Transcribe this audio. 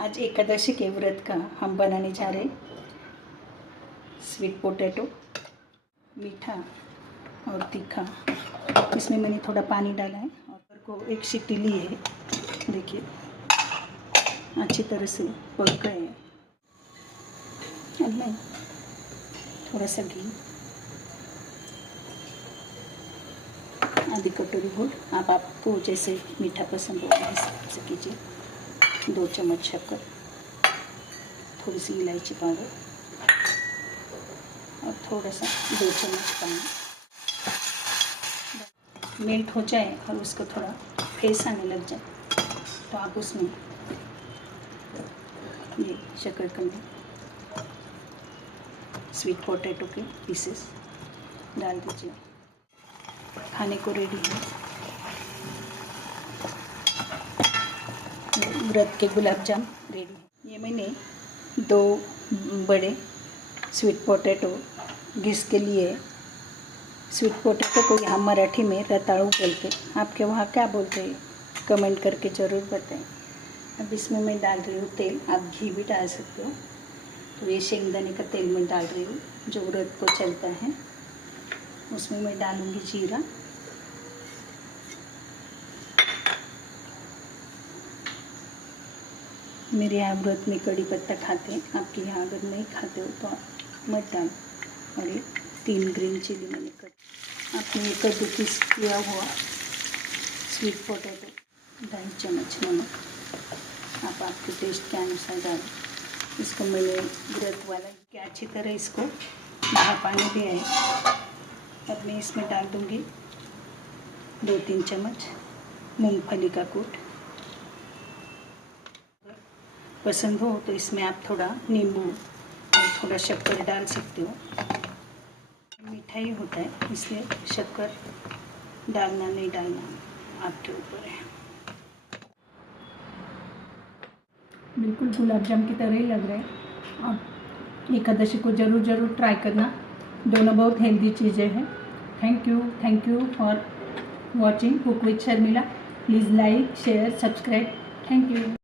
आज एकादशी के व्रत का हम बनाने जा रहे स्वीट पोटैटो, मीठा और तीखा। इसमें मैंने थोड़ा पानी डाला है और को एक सीटी ली है। देखिए अच्छी तरह से पक गए हैं। अब मैं थोड़ा सा घी, आधी कटोरी गुड़, आप आपको जैसे मीठा पसंद हो उस हिसाब से कीजिए। 2 चम्मच शक्कर, थोड़ी सी इलायची पाउडर और थोड़ा सा 2 चम्मच पानी। मेल्ट हो जाए और उसको थोड़ा फेस आने लग जाए तो आप उसमें ये शकरकंदी, स्वीट पोटैटो के पीसेस डाल दीजिए। खाने को रेडी है। व्रत के गुलाब जाम रेडी है। ये मैंने 2 बड़े स्वीट पोटैटो घिस के लिए। स्वीट पोटैटो को यहाँ मराठी में रताड़ू बोलते, आपके वहाँ क्या बोलते हैं कमेंट करके ज़रूर बताएं। अब इसमें मैं डाल रही हूँ तेल, आप घी भी डाल सकते हो। तो ये शेंगदाने का तेल मैं डाल रही हूँ जो व्रत को चलता है। उसमें मैं डालूँगी जीरा, मेरे यहाँ व्रत में कड़ी पत्ता खाते हैं, आपके यहाँ अगर नहीं खाते हो तो आप मत डाल। और ये 3 ग्रीन चिली मैंने कट। आपने ये कद्दूकस किया हुआ स्वीट पोटैटो, 2.5 चम्मच नमक, आप आपके टेस्ट के अनुसार डालें। इसको मैंने व्रत वाला कि अच्छी तरह इसको भापाने दिया है। अब मैं इसमें डाल दूँगी 2-3 चम्मच मूंगफली का कूट। पसंद हो तो इसमें आप थोड़ा नींबू और थोड़ा शक्कर डाल सकते हो। मीठा ही होता है इसलिए शक्कर डालना नहीं डालना आपके ऊपर है। बिल्कुल गुलाब जाम की तरह ही लग रहे हैं। आप एकादशी को ज़रूर ट्राई करना। दोनों बहुत हेल्दी चीज़ें हैं। Thank you for watching cook with Sharmila. Please like, share, subscribe. Thank you.